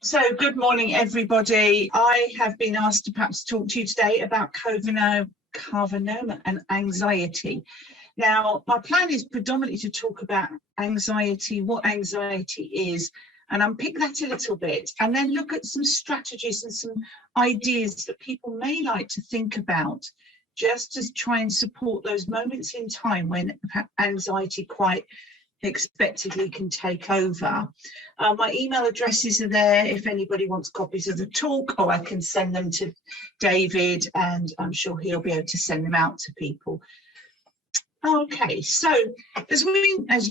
So good morning, everybody. I have been asked to perhaps talk to you today about Cavernoma and anxiety. Now, my plan is predominantly to talk about anxiety, what anxiety is, and unpick that a little bit, and then look at some strategies and some ideas that people may like to think about, just to try and support those moments in time when anxiety quite expectedly can take over. My email addresses are there if anybody wants copies of the talk, or I can send them to David and I'm sure he'll be able to send them out to people. Okay, so as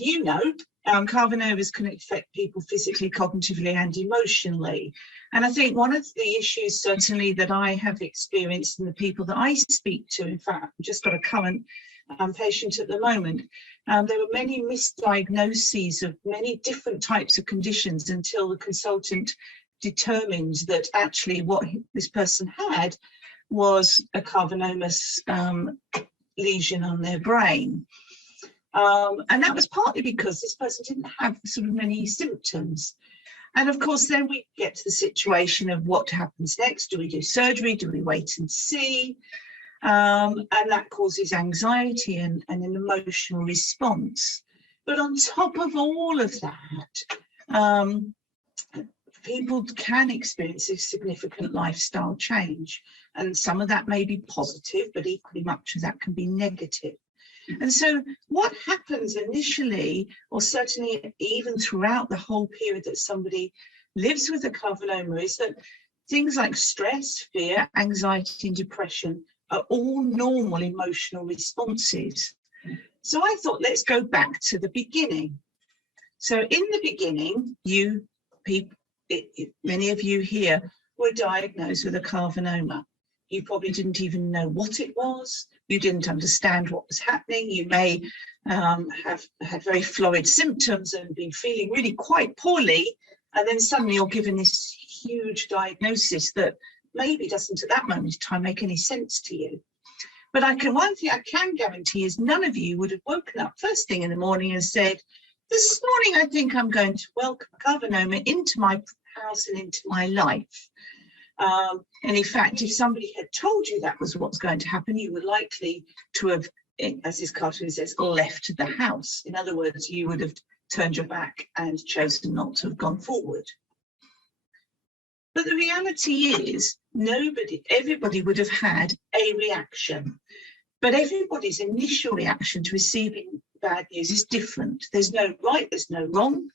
you know, Cavernoma can affect people physically, cognitively and emotionally. And I think one of the issues certainly that I have experienced and the people that I speak to, in fact, I've just got a current patient at the moment, there were many misdiagnoses of many different types of conditions until the consultant determined that actually what this person had was a Cavernoma lesion on their brain. And that was partly because this person didn't have sort of many symptoms. And of course, then we get to the situation of what happens next. Do we do surgery? Do we wait and see? And that causes anxiety and an emotional response. But on top of all of that, people can experience a significant lifestyle change. And some of that may be positive, but equally much of that can be negative. And so what happens initially, or certainly even throughout the whole period that somebody lives with a Cavernoma, is that things like stress, fear, anxiety and depression are all normal emotional responses. So I thought, let's go back to the beginning. So in the beginning, many of you here were diagnosed with a Cavernoma. You probably didn't even know what it was. You didn't understand what was happening. You may have had very florid symptoms and been feeling really quite poorly. And then suddenly you're given this huge diagnosis that maybe doesn't at that moment in time make any sense to you. But one thing I can guarantee is none of you would have woken up first thing in the morning and said, this morning I think I'm going to welcome Cavernoma into my house and into my life. And in fact, if somebody had told you that was what's going to happen, you were likely to have, as this cartoon says, left the house. In other words, you would have turned your back and chosen not to have gone forward. But the reality is, everybody would have had a reaction, but everybody's initial reaction to receiving bad news is different. There's no right, there's no wrong.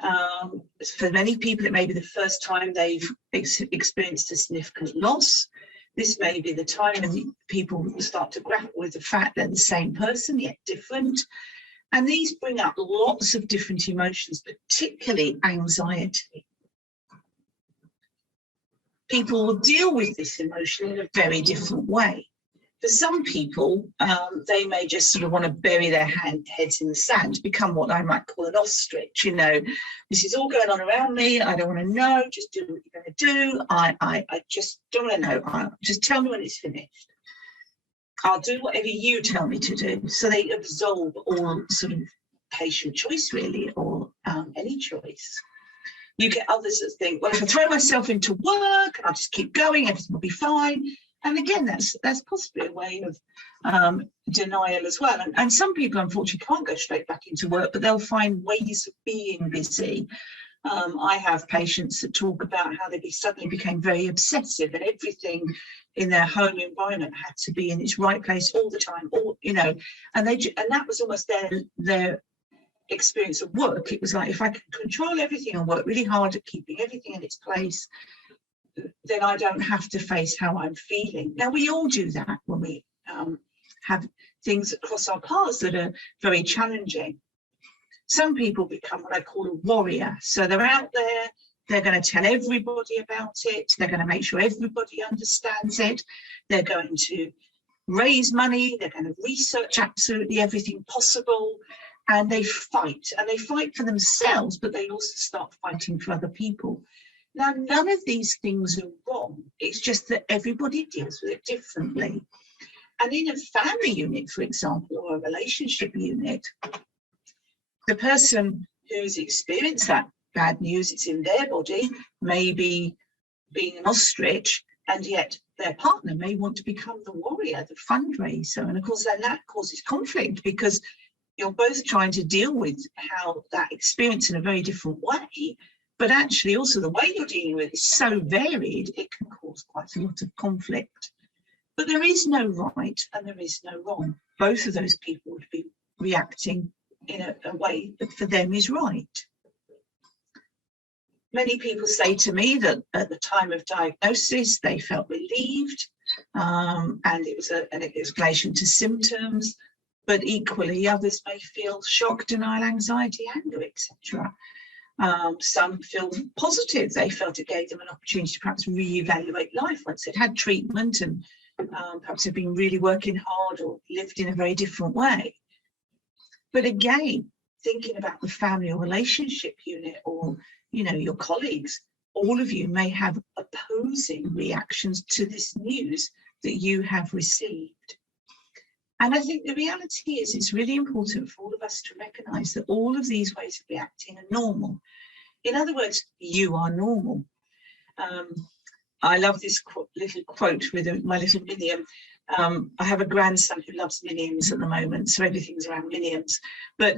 For many people, it may be the first time they've experienced a significant loss. This may be the time when people start to grapple with the fact they're the same person, yet different. And these bring up lots of different emotions, particularly anxiety. People will deal with this emotion in a very different way. For some people, they may just sort of want to bury their heads in the sand, become what I might call an ostrich. You know, this is all going on around me. I don't want to know. Just do what you're going to do. I just don't want to know. Just tell me when it's finished. I'll do whatever you tell me to do. So they absolve all sort of patient choice, really, or any choice. You get others that think, well, if I throw myself into work, I'll just keep going, everything will be fine. And again, that's possibly a way of denial as well. And some people, unfortunately, can't go straight back into work, but they'll find ways of being busy. I have patients that talk about how they suddenly became very obsessive, and everything in their home environment had to be in its right place all the time, and that was almost their experience of work. It was like, if I can control everything and work really hard at keeping everything in its place, then I don't have to face how I'm feeling. Now, we all do that when we have things that cross our paths that are very challenging. Some people become what I call a warrior. So they're out there, they're going to tell everybody about it, they're going to make sure everybody understands it, they're going to raise money, they're going to research absolutely everything possible, and they fight for themselves, but they also start fighting for other people. Now, none of these things are wrong. It's just that everybody deals with it differently. And in a family unit, for example, or a relationship unit, the person who's experienced that bad news, it's in their body, maybe being an ostrich, and yet their partner may want to become the warrior, the fundraiser. And of course, then that causes conflict because you're both trying to deal with how that experience in a very different way, but actually also the way you're dealing with it is so varied, it can cause quite a lot of conflict. But there is no right and there is no wrong. Both of those people would be reacting in a way that for them is right. Many people say to me that at the time of diagnosis, they felt relieved, and it was an escalation to symptoms, but equally others may feel shock, denial, anxiety, anger, etc. Some feel positive. They felt it gave them an opportunity to perhaps reevaluate life once they'd had treatment and perhaps have been really working hard or lived in a very different way. But again, thinking about the family or relationship unit or, your colleagues, all of you may have opposing reactions to this news that you have received. And I think the reality is it's really important for all of us to recognise that all of these ways of reacting are normal. In other words, you are normal. I love this little quote with my little minium. I have a grandson who loves minions at the moment, so everything's around minions. But,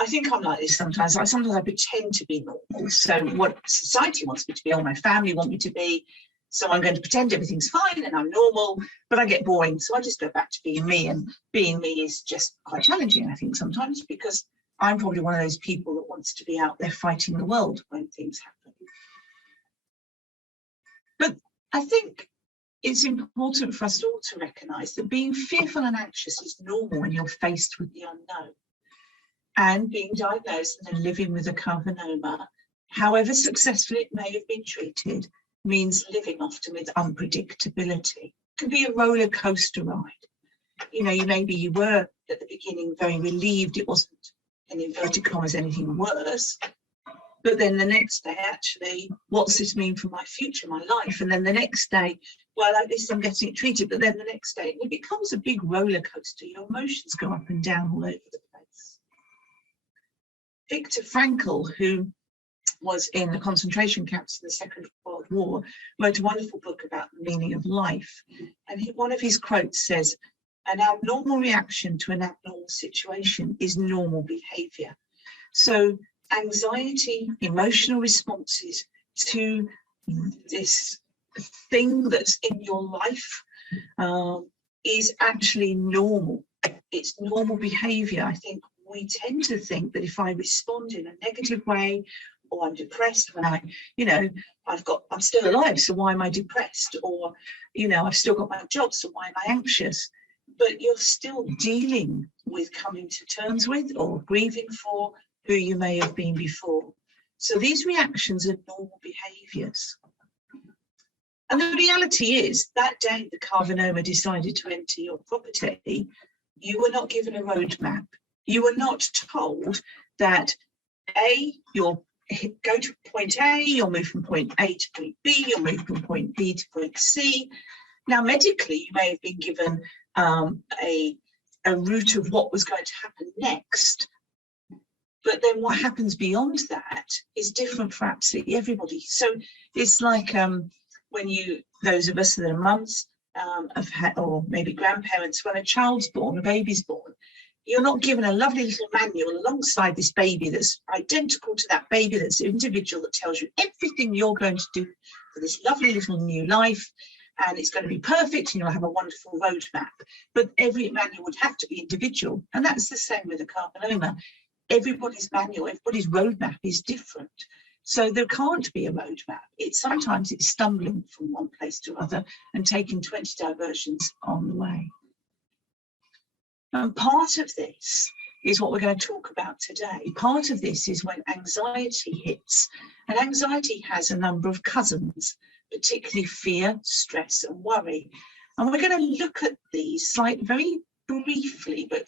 I think I'm like this sometimes. Sometimes I pretend to be normal. So what society wants me to be, or my family want me to be, so I'm going to pretend everything's fine and I'm normal, but I get boring. So I just go back to being me, and being me is just quite challenging, I think, sometimes, because I'm probably one of those people that wants to be out there fighting the world when things happen. But I think it's important for us all to recognise that being fearful and anxious is normal when you're faced with the unknown. And being diagnosed and then living with a cavernoma, however successfully it may have been treated, means living often with unpredictability. It can be a roller coaster ride. Maybe you were at the beginning very relieved it wasn't, in inverted commas, anything worse. But then the next day, actually, what's this mean for my future, my life? And then the next day, well, at least I'm getting it treated. But then the next day, it becomes a big roller coaster. Your emotions go up and down all over the place. Viktor Frankl, who was in the concentration camps in the Second World War, wrote a wonderful book about the meaning of life. And one of his quotes says, "An abnormal reaction to an abnormal situation is normal behaviour." So anxiety, emotional responses to this thing that's in your life is actually normal. It's normal behaviour. I think we tend to think that if I respond in a negative way, or I'm depressed when I'm still alive, so why am I depressed? Or, I've still got my job, so why am I anxious? But you're still dealing with coming to terms with or grieving for who you may have been before. So these reactions are normal behaviours. And the reality is that day the cavernoma decided to enter your property, you were not given a roadmap. You were not told that you'll go to point A, you'll move from point A to point B, you'll move from point B to point C. Now, medically, you may have been given a route of what was going to happen next. But then what happens beyond that is different for absolutely everybody. So it's like when those of us that are mums have had, or maybe grandparents, when a child's born, a baby's born, you're not given a lovely little manual alongside this baby that's identical to that baby, that's individual, that tells you everything you're going to do for this lovely little new life, and it's going to be perfect and you'll have a wonderful roadmap. But every manual would have to be individual. And that's the same with a cavernoma. Everybody's manual, everybody's roadmap is different. So there can't be a roadmap. Sometimes it's stumbling from one place to another and taking 20 diversions on the way. And part of this is what we're going to talk about today. Part of this is when anxiety hits. And anxiety has a number of cousins, particularly fear, stress, and worry. And we're going to look at these very briefly, but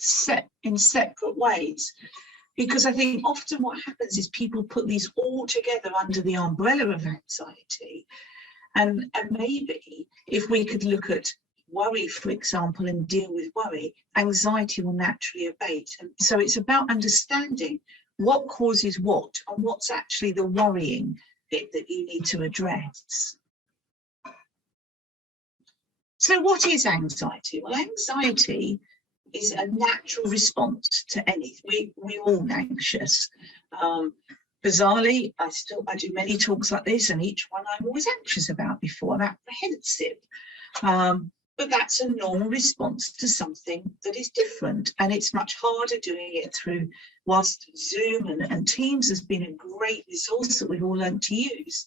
in separate ways. Because I think often what happens is people put these all together under the umbrella of anxiety. And maybe if we could look at worry, for example, and deal with worry, anxiety will naturally abate. And so it's about understanding what causes what, and what's actually the worrying bit that you need to address. So what is anxiety? Well, anxiety is a natural response to anything. We're all anxious. Bizarrely, I do many talks like this, and each one I'm always anxious about before. I'm apprehensive. But that's a normal response to something that is different. And it's much harder doing it through, whilst Zoom and Teams has been a great resource that we've all learned to use.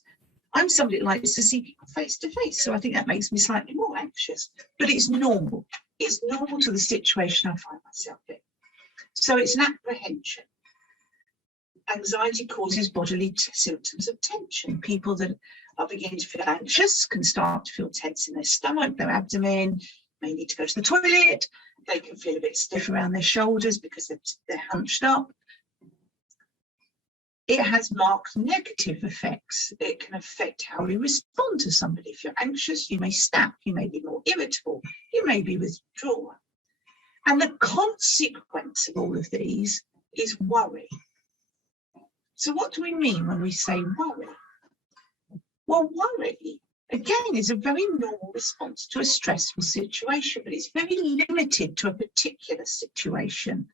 I'm somebody that likes to see people face to face, so I think that makes me slightly more anxious. But it's normal. It's normal to the situation I find myself in. So it's an apprehension. Anxiety causes bodily symptoms of tension. People that are beginning to feel anxious can start to feel tense in their stomach, their abdomen, may need to go to the toilet. They can feel a bit stiff around their shoulders because they're hunched up. It has marked negative effects. It can affect how we respond to somebody. If you're anxious, you may snap, you may be more irritable, you may be withdrawn. And the consequence of all of these is worry. So what do we mean when we say worry? Well, worry, again, is a very normal response to a stressful situation, but it's very limited to a particular situation.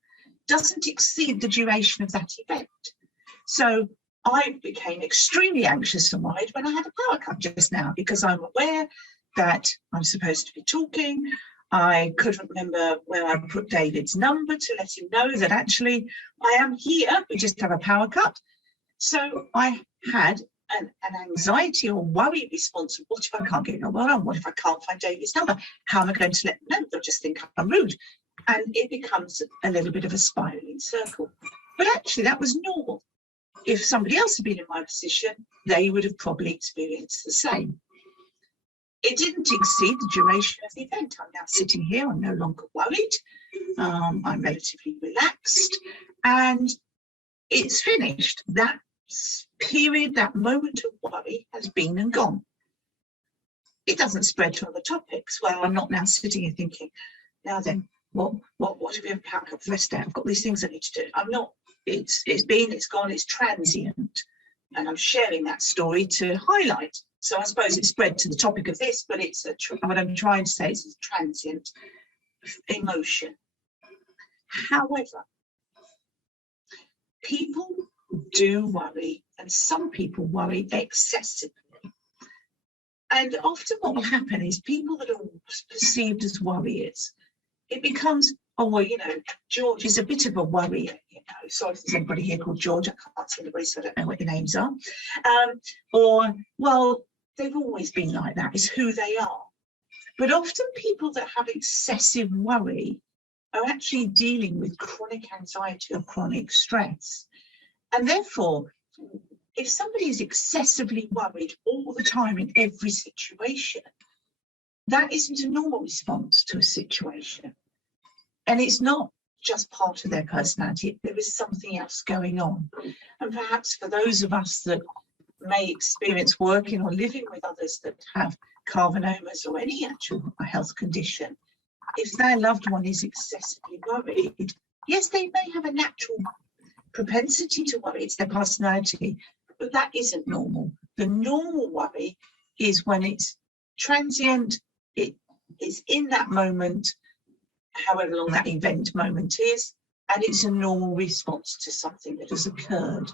Doesn't exceed the duration of that event. So I became extremely anxious and worried when I had a power cut just now, because I'm aware that I'm supposed to be talking. I couldn't remember where I put David's number to let him know that actually I am here, we just have a power cut. So I had an anxiety or worry response of, what if I can't get your number on? What if I can't find David's number? How am I going to let them know? They'll just think I'm rude. And it becomes a little bit of a spiraling circle. But actually that was normal. If somebody else had been in my position, they would have probably experienced the same. It didn't exceed the duration of the event. I'm now sitting here, I'm no longer worried. I'm relatively relaxed, and it's finished. That period, that moment of worry has been and gone. It doesn't spread to other topics. Well, I'm not now sitting here thinking, now then, what if we have a power cut for the rest of the day? I've got these things I need to do. I'm not. It's been, it's gone, it's transient. And I'm sharing that story to highlight. So I suppose it's spread to the topic of this, but it's what I'm trying to say is a transient emotion. However, people do worry, and some people worry excessively. And often what will happen is people that are perceived as worriers, it becomes, oh, well, you know, George is a bit of a worrier, you know. Sorry if there's anybody here called George, I can't see anybody, so I don't know what your names are. Or, well, they've always been like that, is who they are. But often people that have excessive worry are actually dealing with chronic anxiety or chronic stress. And therefore, if somebody is excessively worried all the time in every situation, that isn't a normal response to a situation. And it's not just part of their personality, there is something else going on. And perhaps for those of us that may experience working or living with others that have Cavernoma or any actual health condition, if their loved one is excessively worried, yes, they may have a natural propensity to worry, it's their personality, but that isn't normal. The normal worry is when it's transient, it is in that moment, however long that event moment is, and it's a normal response to something that has occurred.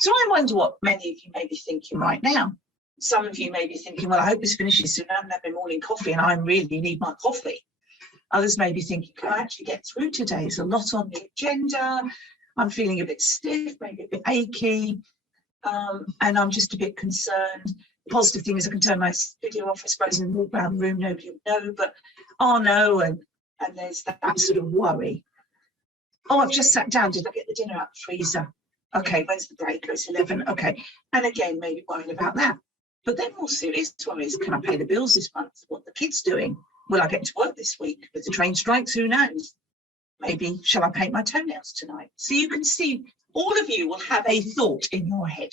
So I wonder what many of you may be thinking right now. Some of you may be thinking, well, I hope this finishes soon. I haven't had my morning coffee and I really need my coffee. Others may be thinking, can I actually get through today? There's a lot on the agenda. I'm feeling a bit stiff, maybe a bit achy, and I'm just a bit concerned. The positive thing is I can turn my video off, I suppose, and walk around the room, nobody will know, but oh no, and there's that sort of worry. Oh, I've just sat down, did I get the dinner out the freezer? Okay, when's the break? Oh, it's 11, okay. And again, maybe worrying about that. But then more serious worries, can I pay the bills this month? What are the kids doing? Will I get to work this week? With the train strikes, who knows? Maybe, shall I paint my toenails tonight? So you can see, all of you will have a thought in your head.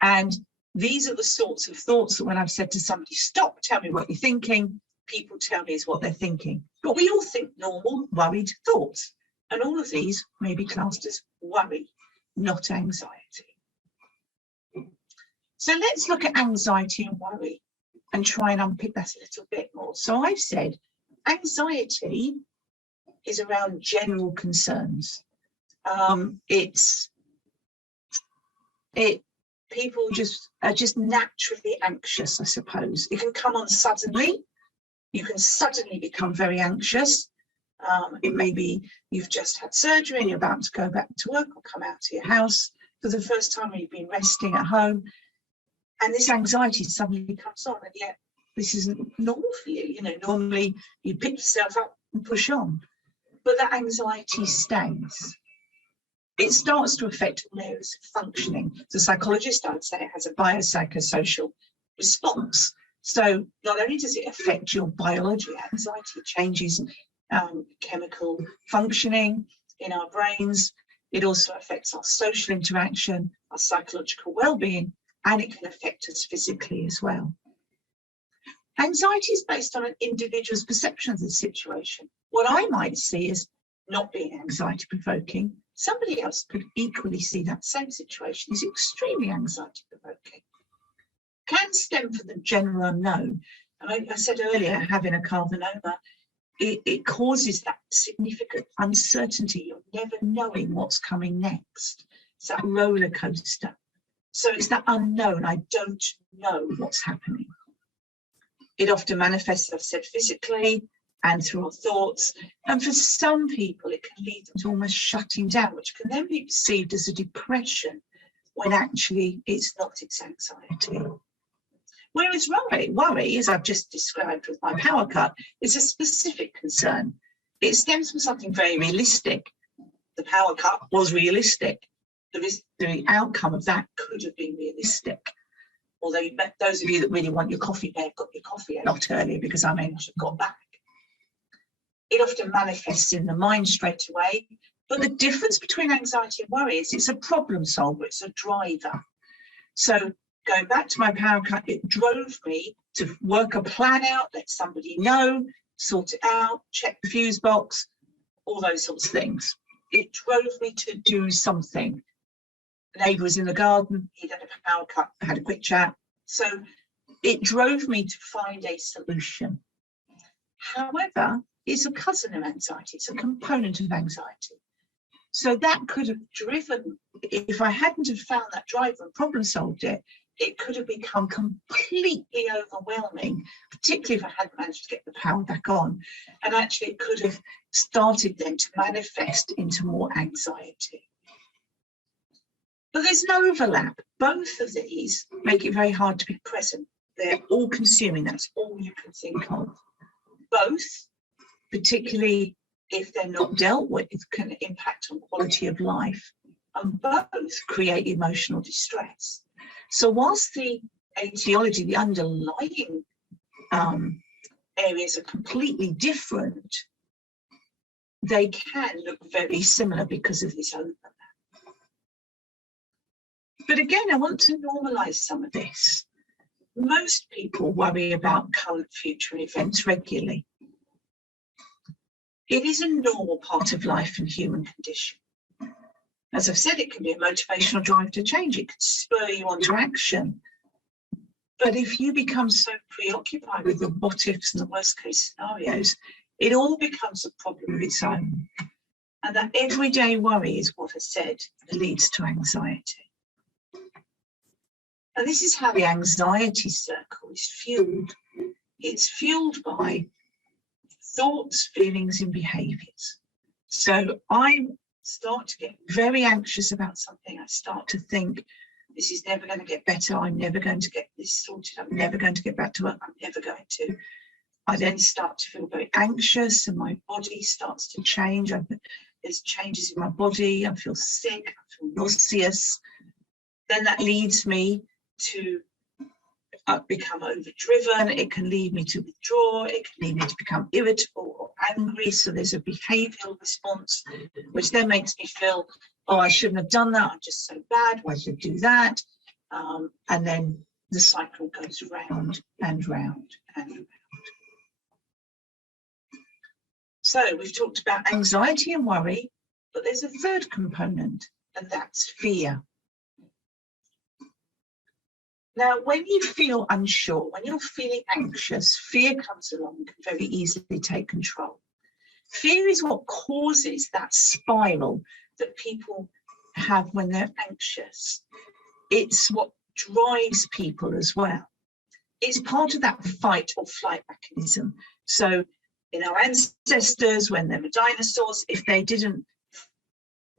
And these are the sorts of thoughts that when I've said to somebody, stop, tell me what you're thinking, people tell me is what they're thinking. But we all think normal, worried thoughts. And all of these may be classed as worry, not anxiety. So let's look at anxiety and worry and try and unpick that a little bit more. So I've said anxiety is around general concerns. People are just naturally anxious, I suppose. It can come on suddenly. You can suddenly become very anxious. It may be you've just had surgery and you're about to go back to work or come out to your house for the first time, or you've been resting at home, and this anxiety suddenly comes on, and yet this isn't normal for you. You know, normally you pick yourself up and push on, but that anxiety stays. It starts to affect all areas of functioning. As a psychologist, I would say it has a biopsychosocial response. So not only does it affect your biology, anxiety changes chemical functioning in our brains, it also affects our social interaction, our psychological well-being, and it can affect us physically as well. Anxiety is based on an individual's perception of the situation. What I might see as not being anxiety-provoking, somebody else could equally see that same situation as extremely anxiety-provoking. Can stem from the general unknown. And I said earlier, having a Cavernoma, it causes that significant uncertainty of never knowing what's coming next. It's that roller coaster. So it's that unknown. I don't know what's happening. It often manifests, I've said, physically and through our thoughts. And for some people, it can lead them to almost shutting down, which can then be perceived as a depression when actually it's not, it's anxiety. Whereas worry, as I've just described with my power cut, is a specific concern. It stems from something very realistic. The power cut was realistic. The outcome of that could have been realistic. Although those of you that really want your coffee may have got your coffee a lot earlier because I may not have got back. It often manifests in the mind straight away. But the difference between anxiety and worry is it's a problem solver, it's a driver. So going back to my power cut, it drove me to work a plan out, let somebody know, sort it out, check the fuse box, all those sorts of things. It drove me to do something. The neighbour was in the garden, he'd had a power cut, I had a quick chat. So it drove me to find a solution. However, it's a cousin of anxiety, it's a component of anxiety. So that could have driven, if I hadn't have found that driver and problem solved it, it could have become completely overwhelming, particularly if I hadn't managed to get the power back on. And actually it could have started then to manifest into more anxiety. But there's no overlap. Both of these make it very hard to be present. They're all consuming, that's all you can think of. Both, particularly if they're not dealt with, can impact on quality of life. And both create emotional distress. So whilst the etiology, the underlying areas are completely different, they can look very similar because of this overlap. But again, I want to normalise some of this. Most people worry about current, future events regularly. It is a normal part of life and human condition. As I've said, it can be a motivational drive to change. It can spur you on to action. But if you become so preoccupied with the what ifs and the worst case scenarios, it all becomes a problem of its own. And that everyday worry is what I said leads to anxiety. And this is how the anxiety circle is fueled. It's fueled by thoughts, feelings, and behaviours. So I start to get very anxious about something. I start to think, this is never going to get better. I'm never going to get this sorted. I'm never going to get back to work. I'm never going to. I then start to feel very anxious and my body starts to change. There's changes in my body. I feel sick. I feel nauseous. Then that leads me to become overdriven. It can lead me to withdraw. It can lead me to become irritable or angry. So there's a behavioural response, which then makes me feel, oh, I shouldn't have done that. I'm just so bad. Why did I do that? And then the cycle goes round and round and round. So we've talked about anxiety and worry, but there's a third component, and that's fear. Now, when you feel unsure, when you're feeling anxious, fear comes along and can very easily take control. Fear is what causes that spiral that people have when they're anxious. It's what drives people as well. It's part of that fight or flight mechanism. So in our ancestors, when they were dinosaurs, if they didn't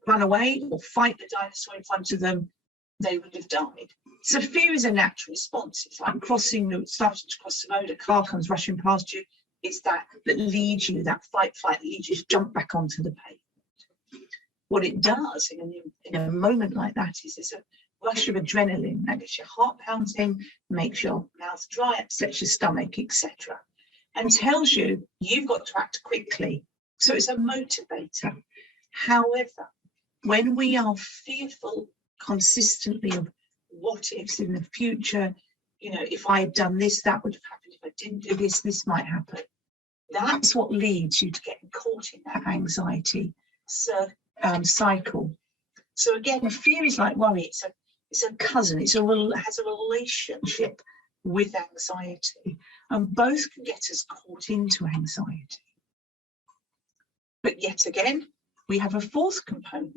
run away or fight the dinosaur in front of them, they would have died. So fear is a natural response. It's like starting to cross the road, a car comes rushing past you. It's that leads you, that fight, flight, leads you to jump back onto the pavement. What it does in a moment like that is it's a rush of adrenaline that gets your heart pounding, makes your mouth dry, upsets your stomach, etc., and tells you you've got to act quickly. So it's a motivator. However, when we are fearful consistently of what ifs in the future, if I had done this, that would have happened. If I didn't do this, this might happen. That's what leads you to getting caught in that anxiety cycle. So again, fear is like worry. It's a cousin. It has a relationship with anxiety, and both can get us caught into anxiety. But yet again, we have a fourth component.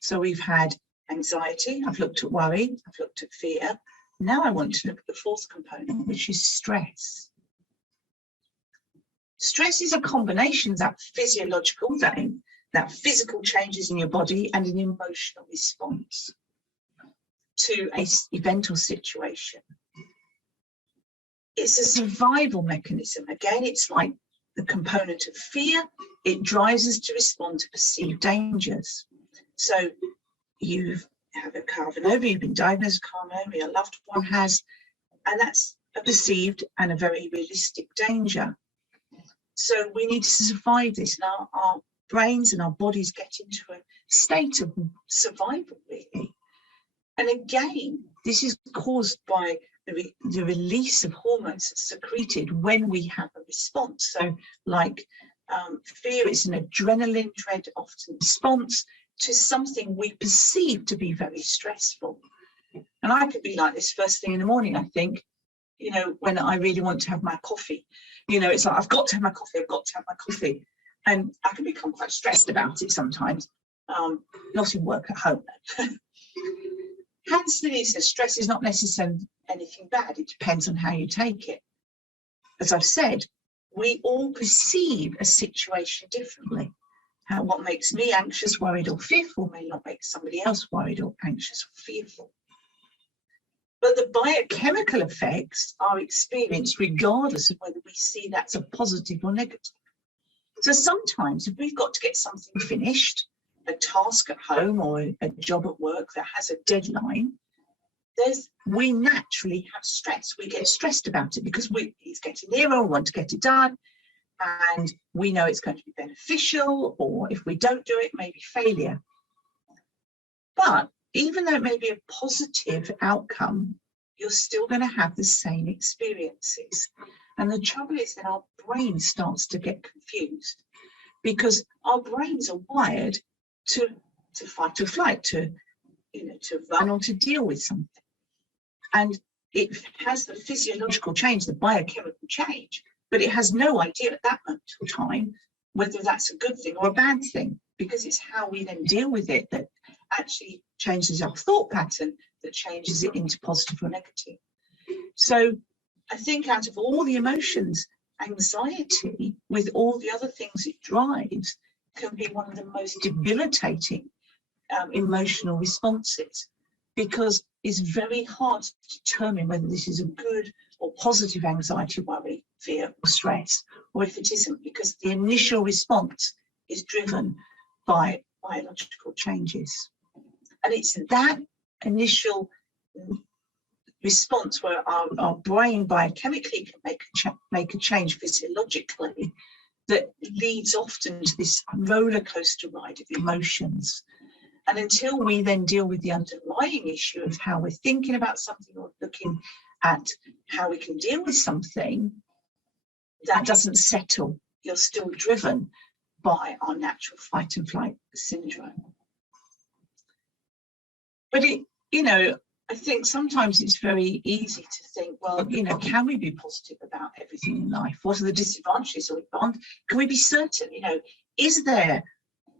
So we've had anxiety, I've looked at worry, I've looked at fear. Now I want to look at the fourth component, which is stress. Stress is a combination of that physiological, that physical changes in your body and an emotional response to an event or situation. It's a survival mechanism. Again, it's like the component of fear. It drives us to respond to perceived dangers. So you have a Cavernoma, you've been diagnosed with Cavernoma, your loved one has, and that's a perceived and a very realistic danger. So we need to survive this. Now our brains and our bodies get into a state of survival, really. And again, this is caused by the release of hormones that's secreted when we have a response. So like fear is an adrenaline dread often response to something we perceive to be very stressful. And I could be like this first thing in the morning, I think, when I really want to have my coffee. It's like, I've got to have my coffee. And I can become quite stressed about it sometimes, not in work, at home. Hans Lilly says stress is not necessarily anything bad. It depends on how you take it. As I've said, we all perceive a situation differently. What makes me anxious, worried, or fearful may not make somebody else worried or anxious or fearful. But the biochemical effects are experienced regardless of whether we see that's a positive or negative. So sometimes if we've got to get something finished, a task at home or a job at work that has a deadline, we naturally have stress. We get stressed about it because it's getting nearer, we want to get it done, and we know it's going to be beneficial, or if we don't do it, maybe failure. But even though it may be a positive outcome, you're still going to have the same experiences. And the trouble is that our brain starts to get confused because our brains are wired to fight or flight, to run or to deal with something. And it has the physiological change, the biochemical change, but it has no idea at that moment of time whether that's a good thing or a bad thing, because it's how we then deal with it that actually changes our thought pattern, that changes it into positive or negative. So I think out of all the emotions, anxiety, with all the other things it drives, can be one of the most debilitating emotional responses, because it's very hard to determine whether this is a good or positive anxiety, worry, fear, or stress, or if it isn't, because the initial response is driven by biological changes. And it's that initial response where our brain biochemically can make a change physiologically that leads often to this roller coaster ride of emotions. And until we then deal with the underlying issue of how we're thinking about something or looking at how we can deal with something, that doesn't settle. You're still driven by our natural fight and flight syndrome. But I think sometimes it's very easy to think, well, can we be positive about everything in life? What are the disadvantages or advantages? Can we be certain? Is there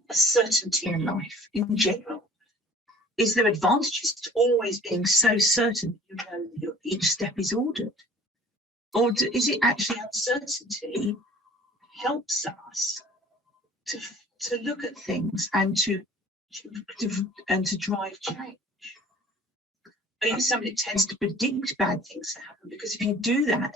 a certainty in life in general? Is there advantages to always being so certain that each step is ordered? Or is it actually uncertainty helps us to look at things and to drive change? Are you somebody that tends to predict bad things to happen? Because if you do that,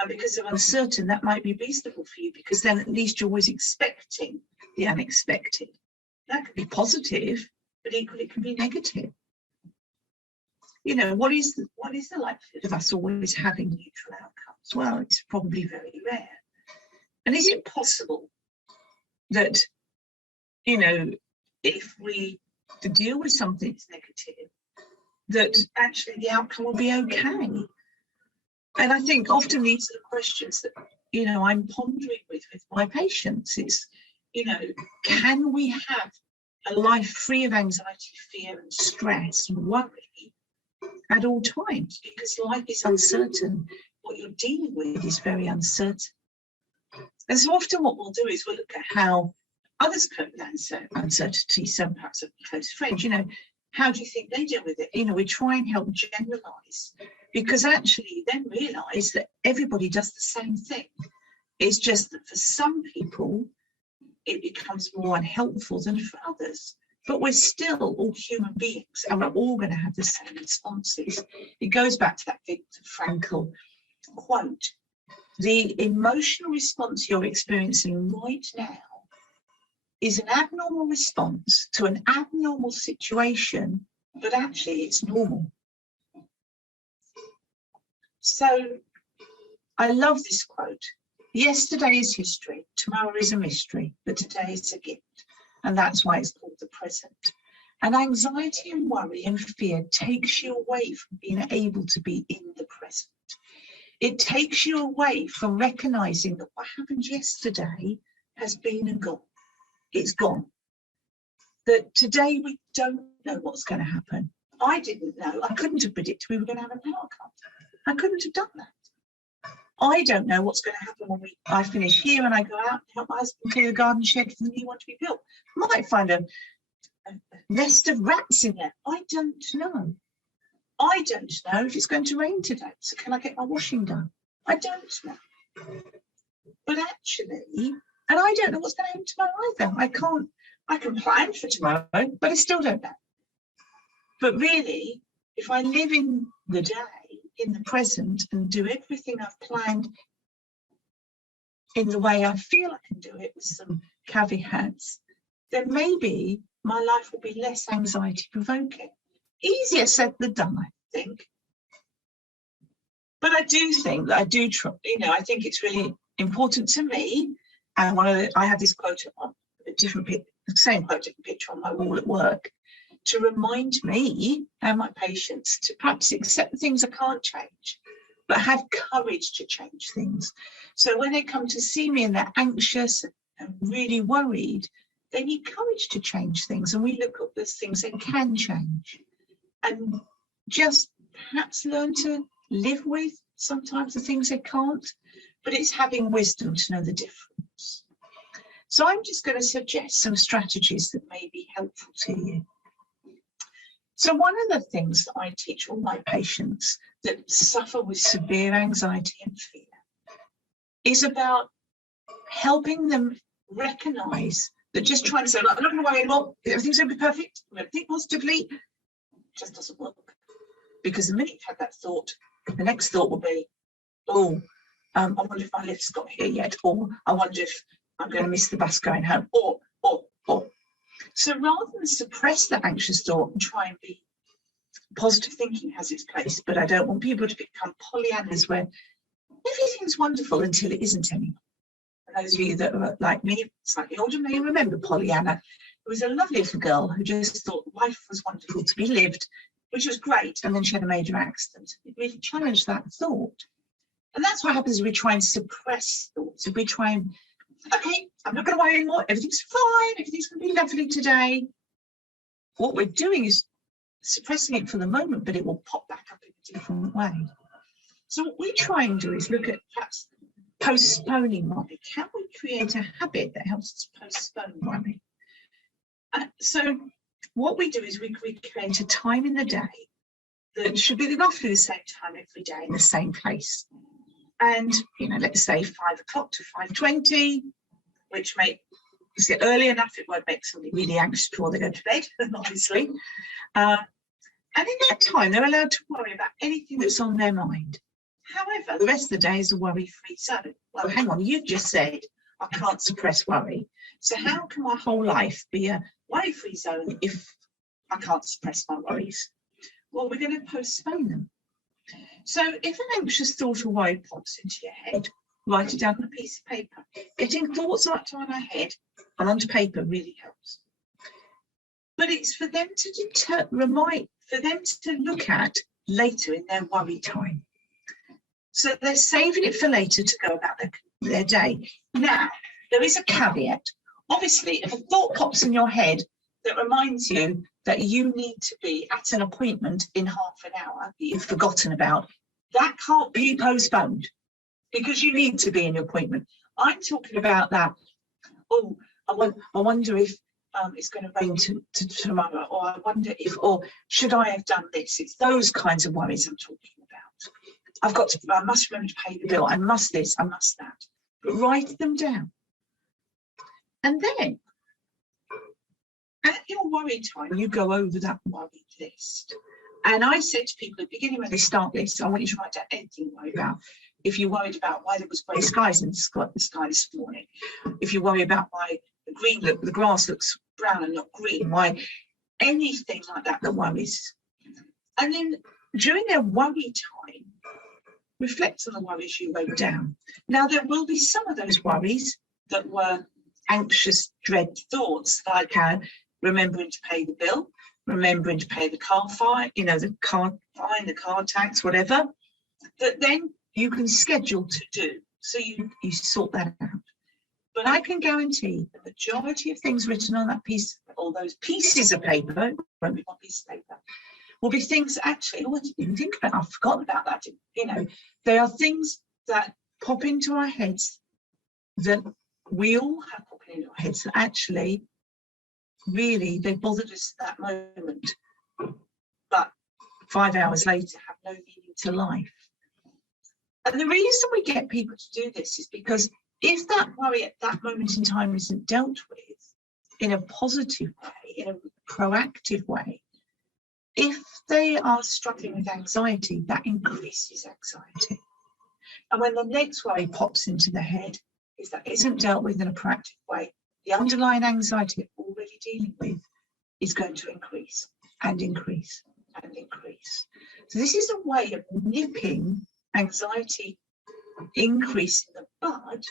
and because they're uncertain, that might be reasonable for you, because then at least you're always expecting the unexpected. That could be positive, but equally it can be negative. What is the likelihood of us always having neutral outcomes? Well, it's probably very rare. And is it possible that, if we deal with something that's negative, that actually the outcome will be okay? And I think often these are the questions that, I'm pondering with my patients. It's, can we have a life free of anxiety, fear and stress and worry at all times? Because life is uncertain. What you're dealing with is very uncertain. And so often what we'll do is we'll look at how others cope with uncertainty, some perhaps of close friends, how do you think they deal with it? We try and help generalize, because actually you then realize that everybody does the same thing. It's just that for some people, it becomes more unhelpful than for others. But we're still all human beings, and we're all going to have the same responses. It goes back to that Viktor Frankl quote: the emotional response you're experiencing right now is an abnormal response to an abnormal situation, but actually it's normal. So I love this quote. Yesterday is history, tomorrow is a mystery, but today is a gift. And that's why it's called the present. And anxiety and worry and fear takes you away from being able to be in the present. It takes you away from recognizing that what happened yesterday has been and gone. It's gone. That today we don't know what's going to happen. I didn't know. I couldn't have predicted we were going to have a power cut. I couldn't have done that. I don't know what's going to happen when I finish here and I go out and help my husband clear the garden shed for the new one to be built. I might find a nest of rats in there. I don't know. I don't know if it's going to rain today. So can I get my washing done? I don't know. But actually, and I don't know what's going to happen tomorrow either. I can plan for tomorrow, but I still don't know. But really, if I live in the day, in the present, and do everything I've planned in the way I feel I can do it, with some caveats, then maybe my life will be less anxiety provoking. Easier said than done, I think. But I do think that I think it's really important to me. And I have this quote on a different picture, the same quote, different picture on my wall at work, to remind me and my patients to perhaps accept the things I can't change, but have courage to change things. So when they come to see me and they're anxious and really worried, they need courage to change things. And we look at those things they can change, and just perhaps learn to live with sometimes the things they can't, but it's having wisdom to know the difference. So I'm just going to suggest some strategies that may be helpful to you. So one of the things that I teach all my patients that suffer with severe anxiety and fear is about helping them recognize that just trying to say, I'm not going to worry anymore, everything's going to be perfect, I'm going to think positively, just doesn't work. Because the minute you've had that thought, the next thought will be, I wonder if my lift's got here yet, or I wonder if I'm going to miss the bus going home, or. So rather than suppress that anxious thought and try and be, positive thinking has its place, but I don't want people to become Pollyannas where everything's wonderful until it isn't anymore. For those of you that are like me, slightly older, may remember Pollyanna, who was a lovely little girl who just thought life was wonderful to be lived, which was great, and then she had a major accident. It really challenged that thought. And that's what happens if we try and suppress thoughts. If we try and, okay, I'm not going to worry anymore, everything's fine, everything's going to be lovely today. What we're doing is suppressing it for the moment, but it will pop back up in a different way. So what we try and do is look at perhaps postponing worry. Can we create a habit that helps us postpone worry? So what we do is we create a time in the day that should be roughly the same time every day in the same place. And, you know, let's say 5 o'clock to 5:20, which makes it early enough. It won't make somebody really anxious before they go to bed, obviously. And in that time, they're allowed to worry about anything that's on their mind. However, the rest of the day is a worry-free zone. Well, hang on, you just said I can't suppress worry. So how can my whole life be a worry-free zone if I can't suppress my worries? Well, we're going to postpone them. So if an anxious thought or worry pops into your head, write it down on a piece of paper. Getting thoughts out of our head and onto paper really helps. But it's for them to look at later in their worry time. So they're saving it for later to go about their day. Now, there is a caveat. Obviously, if a thought pops in your head that reminds you that you need to be at an appointment in half an hour that you've forgotten about, that can't be postponed because you need to be in your appointment. I'm talking about that. Oh, I wonder if it's going to rain tomorrow, or I wonder if, or should I have done this? It's those kinds of worries I'm talking about. I must remember to pay the bill. I must this, I must that. But write them down. And then at your worry time, you go over that worry list. And I said to people at the beginning when they start this, I want you to write down anything you worry about. If you're worried about why there was grey skies in the sky this morning, if you worry about why the grass looks brown and not green, why anything like that worries. And then during their worry time, reflect on the worries you wrote down. Now, there will be some of those worries that were anxious, dread thoughts, like remembering to pay the bill, remembering to pay the car fine, the car fine, the car tax, whatever, that then you can schedule to do. So you sort that out. But I can guarantee the majority of things written on that piece, or those pieces of paper, it won't be one piece of paper, will be things actually, I didn't even think about, I've forgotten about that. They are things that pop into our heads that we all have popping into our heads that actually, really, they bothered us at that moment, but 5 hours later have no meaning to life. And the reason we get people to do this is because if that worry at that moment in time isn't dealt with in a positive way, in a proactive way, if they are struggling with anxiety, that increases anxiety. And when the next worry pops into the head, if that isn't dealt with in a proactive way, the underlying anxiety we're already dealing with is going to increase and increase and increase. So this is a way of nipping anxiety increase in the bud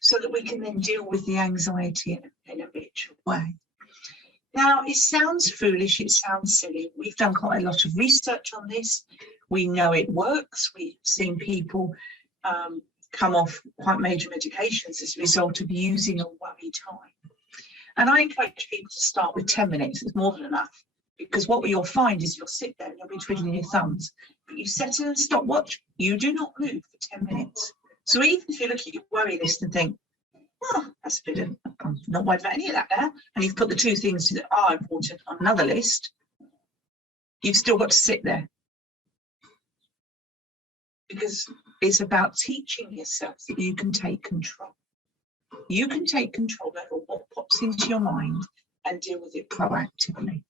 so that we can then deal with the anxiety in a richer way. Now, it sounds foolish, it sounds silly. We've done quite a lot of research on this. We know it works. We've seen people come off quite major medications as a result of using a worry time. And I encourage people to start with 10 minutes. It's more than enough, because what you'll find is you'll sit there and you'll be twiddling your thumbs, but you set a stopwatch, you do not move for 10 minutes. So even if you look at your worry list and think, oh, that's a bit of, I'm not worried about any of that now, and you've put the two things that are important on another list, you've still got to sit there. Because it's about teaching yourself that you can take control. You can take control over what pops into your mind and deal with it proactively.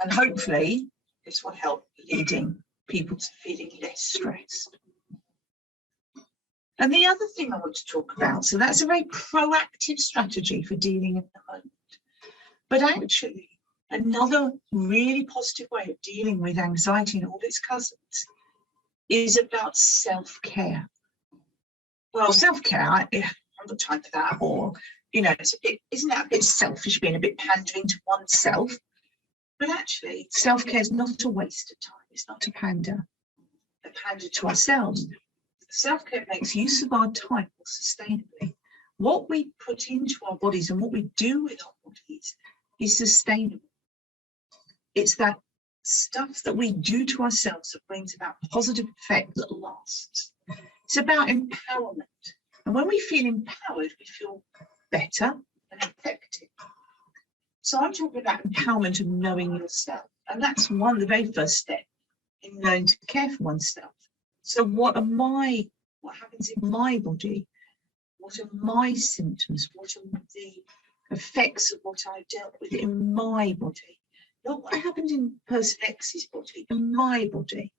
And hopefully this will help leading people to feeling less stressed. And the other thing I want to talk about, so that's a very proactive strategy for dealing in the moment. But actually, another really positive way of dealing with anxiety and all its cousins is about self-care. Well, self-care, I haven't got time for that, or, isn't that a bit selfish, being a bit pandering to oneself? But actually, self-care is not a waste of time. It's not a pander to ourselves. Self-care makes use of our time more sustainably. What we put into our bodies and what we do with our bodies is sustainable. It's that stuff that we do to ourselves that brings about positive effect that lasts. It's about empowerment. And when we feel empowered, we feel better and effective. So I'm talking about empowerment of knowing yourself. And that's the very first step in learning to care for oneself. So what happens in my body? What are my symptoms? What are the effects of what I've dealt with in my body? Not what happened in person X's body, in my body.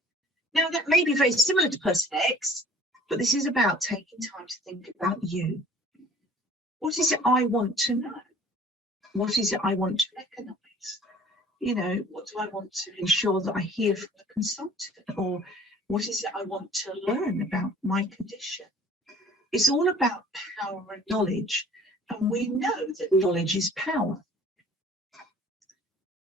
Now, that may be very similar to person X, but this is about taking time to think about you. What is it I want to know? What is it I want to recognise? You know, what do I want to ensure that I hear from the consultant? Or what is it I want to learn about my condition? It's all about power and knowledge. And we know that knowledge is power.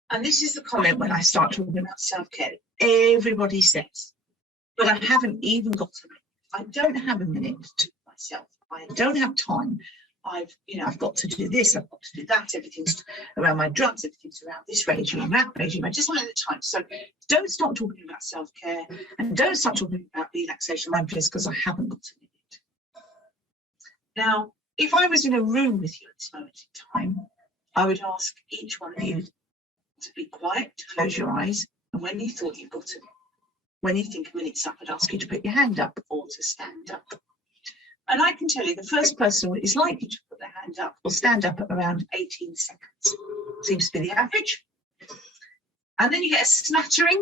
And this is the comment when I start talking about self-care. Everybody says, but I haven't even got a minute. I don't have a minute to myself. I don't have time. I've got to do this, I've got to do that, everything's around my drugs, everything's around this regime, that regime. I just don't have the time. So don't start talking about self-care and don't start talking about relaxation mindfulness because I haven't got a minute. Now, if I was in a room with you at this moment in time, I would ask each one of you to be quiet, to close your eyes, and when you thought you've got a minute, when you think a minute's up, I'd ask you to put your hand up or to stand up. And I can tell you the first person is likely to put their hand up or stand up at around 18 seconds. Seems to be the average. And then you get a snattering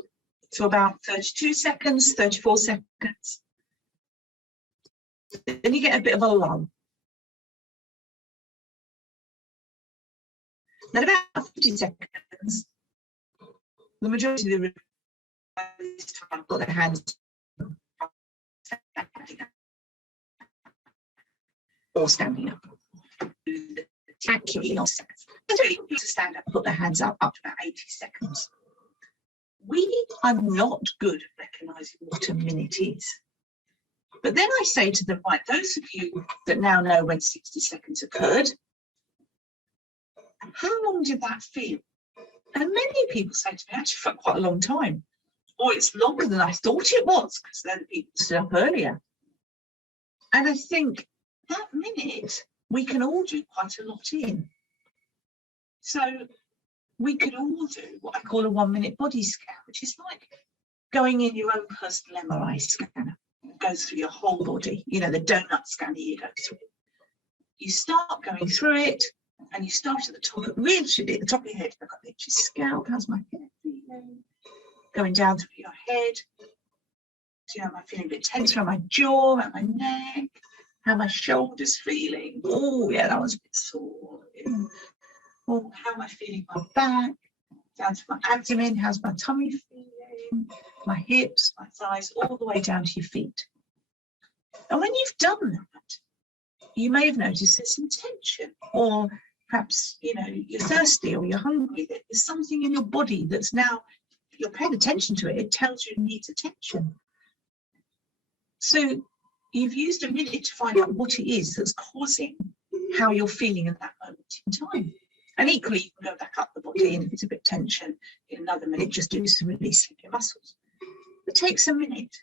to about 32 seconds, 34 seconds. Then you get a bit of a lull. Then about 50 seconds, the majority of the room this time got their hands or standing up. Accurately on seconds. People to stand up, put their hands up to about 80 seconds. We are not good at recognising what a minute is. But then I say to them, right, those of you that now know when 60 seconds occurred, how long did that feel? And many people say to me, actually, for quite a long time. Or it's longer than I thought it was, because then the people stood up earlier. And I think that minute, we can all do quite a lot in. So we could all do what I call a 1-minute body scan, which is like going in your own personal MRI scanner. It goes through your whole body, you know, the donut scanner you go through. You start going through it, and you start at the top, really should be at the top of your head. Look at your scalp, how's my head feeling? Going down through your head. So, am I feeling a bit tense around my jaw, around my neck? How are my shoulders feeling? Oh, yeah, that one's a bit sore. Yeah. Oh, how am I feeling my back? Down to my abdomen, how's my tummy feeling? My hips, my thighs, all the way down to your feet. And when you've done that, you may have noticed there's some tension, or perhaps, you know, you're thirsty or you're hungry. There's something in your body that's now, you're paying attention to it, it tells you it needs attention. So you've used a minute to find out what it is that's causing how you're feeling at that moment in time. And equally, you can go back up the body, and if it's a bit tension, in another minute, just do some releasing your muscles. It takes a minute,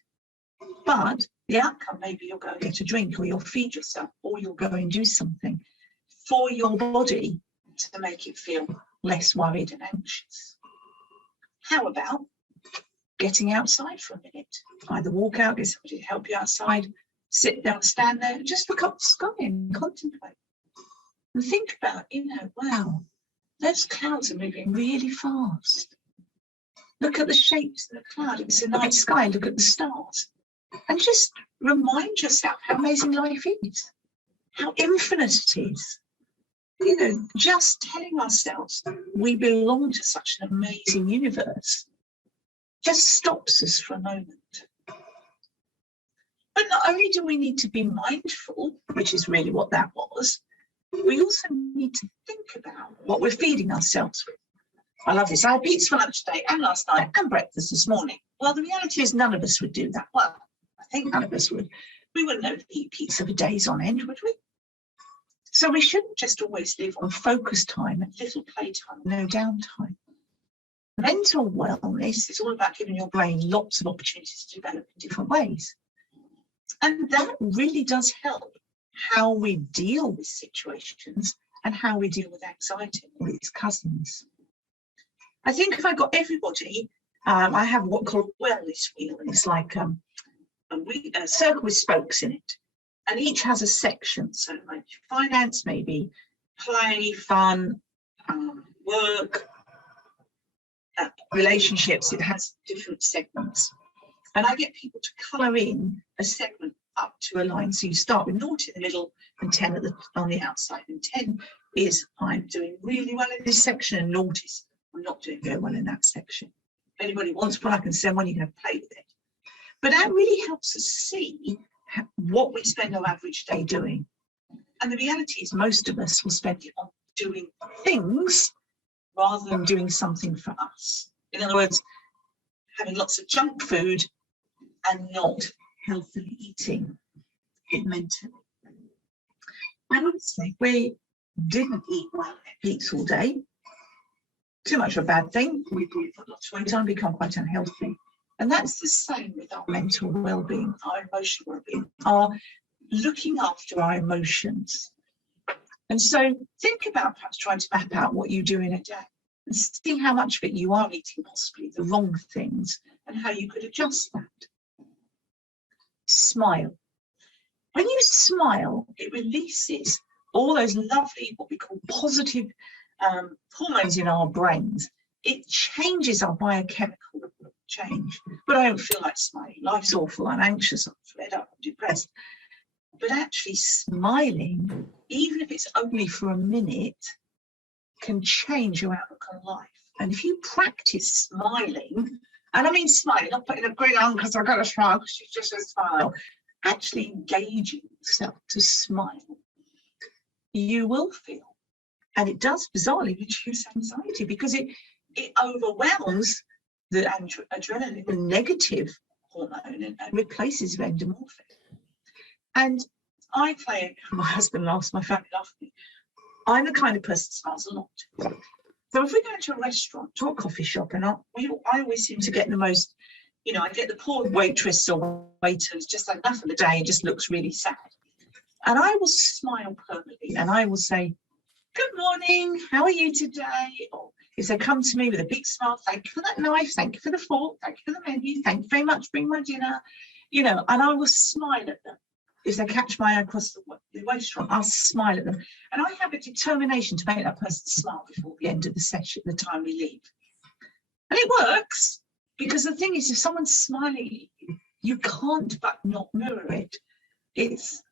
but the outcome may be you'll go and get a drink, or you'll feed yourself, or you'll go and do something for your body to make it feel less worried and anxious. How about getting outside for a minute? Either walk out, get somebody to help you outside, sit down, stand there, just look up the sky and contemplate. And think about, you know, wow, those clouds are moving really fast. Look at the shapes of the cloud. It's a night sky. Look at the stars. And just remind yourself how amazing life is, how infinite it is. You know, just telling ourselves we belong to such an amazing universe just stops us for a moment. But not only do we need to be mindful, which is really what that was, we also need to think about what we're feeding ourselves with. I love this. I had pizza for lunch today and last night and breakfast this morning. Well, the reality is none of us would do that. Well, I think none of us would. We wouldn't know to eat pizza for days on end, would we? So we shouldn't just always live on focus time and little playtime, no downtime. Mental wellness is all about giving your brain lots of opportunities to develop in different ways. And that really does help how we deal with situations and how we deal with anxiety and its cousins. I think if I got everybody, I have what called a wellness wheel, and it's like a circle with spokes in it. And each has a section. So like finance, maybe play, fun, work, relationships. It has different segments. And I get people to colour in a segment up to a line. So you start with 0 in the middle and 10 on the outside. And 10 is I'm doing really well in this section, and 0 is I'm not doing very well in that section. If anybody wants one, I can send one, you can play with it. But that really helps us see what we spend our average day doing. And the reality is most of us will spend it on doing things rather than doing something for us. In other words, having lots of junk food and not healthily eating it mentally. And honestly, if we didn't eat well at peaks all day, too much of a bad thing, we probably put lots of weight on, become quite unhealthy. And that's the same with our mental well-being, our emotional well-being, our looking after our emotions. And so think about perhaps trying to map out what you do in a day and see how much of it you are eating, possibly the wrong things, and how you could adjust that. Smile. When you smile, it releases all those lovely, what we call positive hormones in our brains. It changes our biochemical change. But I don't feel like smiling. Life's awful. I'm anxious. I'm fed up. I'm depressed. But actually smiling, even if it's only for a minute, can change your outlook on life. And if you practice smiling, and I mean smiling, not putting a grin on because I've got to smile because she's just a smile, actually engaging yourself to smile, you will feel, and it does bizarrely reduce anxiety because it overwhelms the adrenaline, the negative hormone, and replaces with endorphin. And I play, my husband laughs, my family laugh at me. I'm the kind of person that smiles a lot. So if we go to a restaurant, to a coffee shop, and I always seem to get the most, I get the poor waitress or waiter who's just had enough of the day and just looks really sad. And I will smile permanently and I will say, good morning, how are you today? Or if they come to me with a big smile, thank you for that knife, thank you for the fork, thank you for the menu, thank you very much, bring my dinner, and I will smile at them. If they catch my eye across the restaurant, I'll smile at them. And I have a determination to make that person smile before the end of the session, the time we leave. And it works, because the thing is, if someone's smiling at you, you can't but not mirror it. It's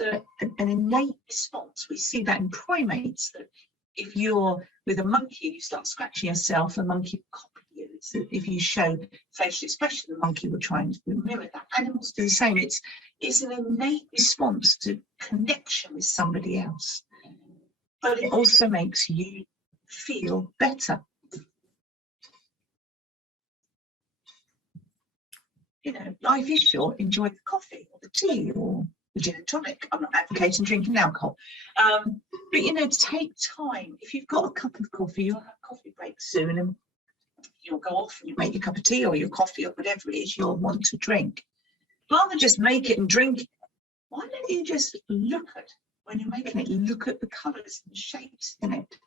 an innate response. We see that in primates, that if you're with a monkey, you start scratching yourself, the monkey will copy you. If you show facial expression, the monkey will try and mirror that. Animals do the same. It's an innate response to connection with somebody else, but it also makes you feel better. Life is short. Enjoy the coffee or the tea or the gin and tonic. I'm not advocating drinking alcohol, but take time. If you've got a cup of coffee, you'll have coffee break soon, and you'll go off and you make your cup of tea or your coffee or whatever it is you'll want to drink. Rather than just make it and drink it, why don't you just look at, when you're making it, look at the colours and shapes in it.